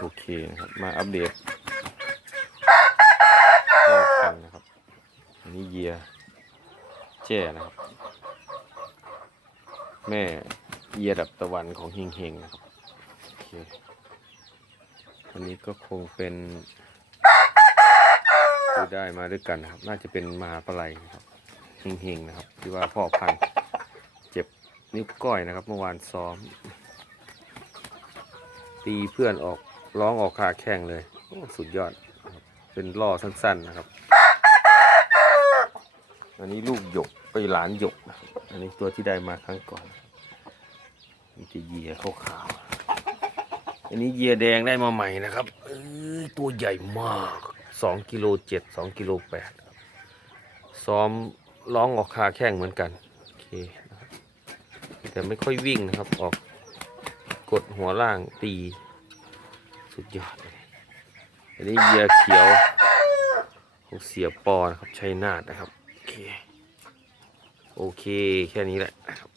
โอเคนะครับ มาอัปเดตพ่อพันนะครับอันนี้เยียแจ้นะครับ แม่เยียดับตะวันของเฮงเฮงๆนะครับโอเคอันนี้ก็คงเป็นที่ได้มาด้วยกันนะครับ น่าจะเป็นมหาปลายนะครับเฮงเฮงๆนะครับ ที่ว่าพ่อพันธุ์เจ็บนิ้วก้อยนะครับ เมื่อวานซ้อม ตีเพื่อนออก ร้องออกขาแข้งเลย สุดยอด เป็นล่อสั้นๆนะครับ อันนี้ลูกหยกไปหลานหยก อันนี้ตัวที่ได้มาครั้งก่อนมีแต่เหยียขาวๆอันนี้เหยียแดงได้มาใหม่นะครับเอ้ยตัวใหญ่มากสองกิโลเจ็ดสองกิโลแปดซ้อมร้องออกขาแข้งเหมือนกันโอเคแต่ไม่ค่อยวิ่งนะครับออกกดหัวล่างตี สุดยอดเลยอันนี้เหยียเขียวของเสียปอนะครับชัยนาทนะครับ โอเค โอเค แค่นี้แหละนะครับ